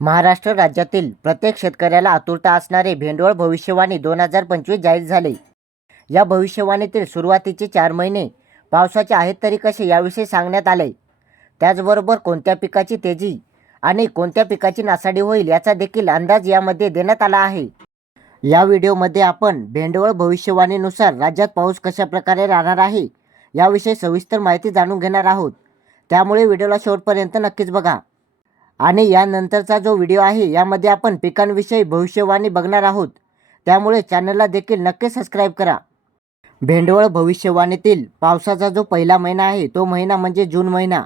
महाराष्ट्र राज्यातील प्रत्येक शेतकऱ्याला आतुरता असणारे भेंडवळ भविष्यवाणी दोन हजार पंचवीस जाहीर झाले. या भविष्यवाणीतील सुरुवातीचे चार महिने पावसाचे आहेत तरी कसे याविषयी सांगण्यात आले. त्याचबरोबर कोणत्या पिकाची तेजी आणि कोणत्या पिकाची नासाडी होईल याचा देखील अंदाज यामध्ये देण्यात आला आहे. या व्हिडिओमध्ये आपण भेंडवळ भविष्यवाणीनुसार राज्यात पाऊस कशा प्रकारे राहणार आहे याविषयी सविस्तर माहिती जाणून घेणार आहोत. त्यामुळे व्हिडिओला शेवटपर्यंत नक्कीच बघा. आणि यानंतरचा जो व्हिडिओ आहे यामध्ये आपण पिकांविषयी भविष्यवाणी बघणार आहोत. त्यामुळे चॅनलला देखील नक्की सबस्क्राईब करा. भेंडवळ भविष्यवाणीतील पावसाचा जो पहिला महिना आहे तो महिना म्हणजे जून महिना.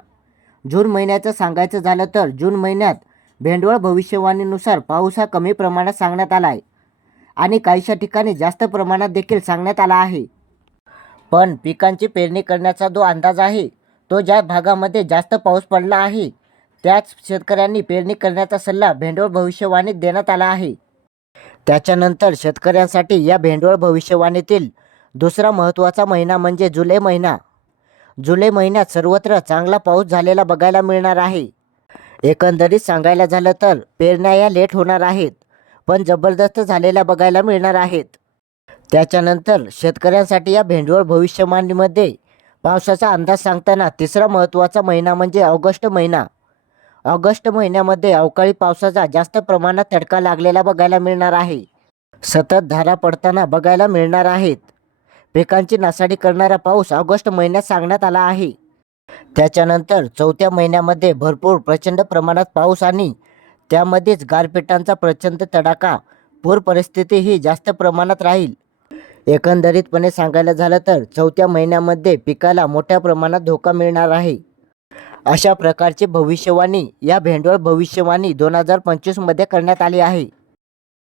जून महिन्याचं सांगायचं झालं तर जून महिन्यात भेंडवळ भविष्यवाणीनुसार पाऊस हा कमी प्रमाणात सांगण्यात आला आहे. आणि काहीशा ठिकाणी जास्त प्रमाणात देखील सांगण्यात आला आहे. पण पिकांची पेरणी करण्याचा जो अंदाज आहे तो ज्या भागामध्ये जास्त पाऊस पडला आहे त्याच शेतकऱ्यांनी पेरणी करण्याचा सल्ला भेंडवळ भविष्यवाणीत देण्यात आला आहे. त्याच्यानंतर शेतकऱ्यांसाठी या भेंडवळ भविष्यवाणीतील दुसरा महत्त्वाचा महिना म्हणजे जुलै महिना. जुलै महिन्यात सर्वत्र चांगला पाऊस झालेला बघायला मिळणार आहे. एकंदरीत सांगायला झालं तर पेरण्या या लेट होणार आहेत पण जबरदस्त झालेल्या बघायला मिळणार आहेत. त्याच्यानंतर शेतकऱ्यांसाठी या भेंडवळ भविष्यवाणीमध्ये पावसाचा अंदाज सांगताना तिसरा महत्त्वाचा महिना म्हणजे ऑगस्ट महिना. ऑगस्ट महिन्यामध्ये अवकाळी पावसाचा जास्त प्रमाणात तडका लागलेला बघायला मिळणार आहे. सतत धारा पडताना बघायला मिळणार आहेत. पिकांची नासाडी करणारा पाऊस ऑगस्ट महिन्यात सांगण्यात आला आहे. त्याच्यानंतर चौथ्या महिन्यामध्ये भरपूर प्रचंड प्रमाणात पाऊस आणि त्यामध्येच गारपिटांचा प्रचंड तडाखा पूर परिस्थिती ही जास्त प्रमाणात राहील. एकंदरीतपणे सांगायला झालं तर चौथ्या महिन्यामध्ये पिकाला मोठ्या प्रमाणात धोका मिळणार आहे. अशा प्रकारची भविष्यवाणी या भेंडवळ भविष्यवाणी दोन हजार पंचवीसमध्ये करण्यात आली आहे.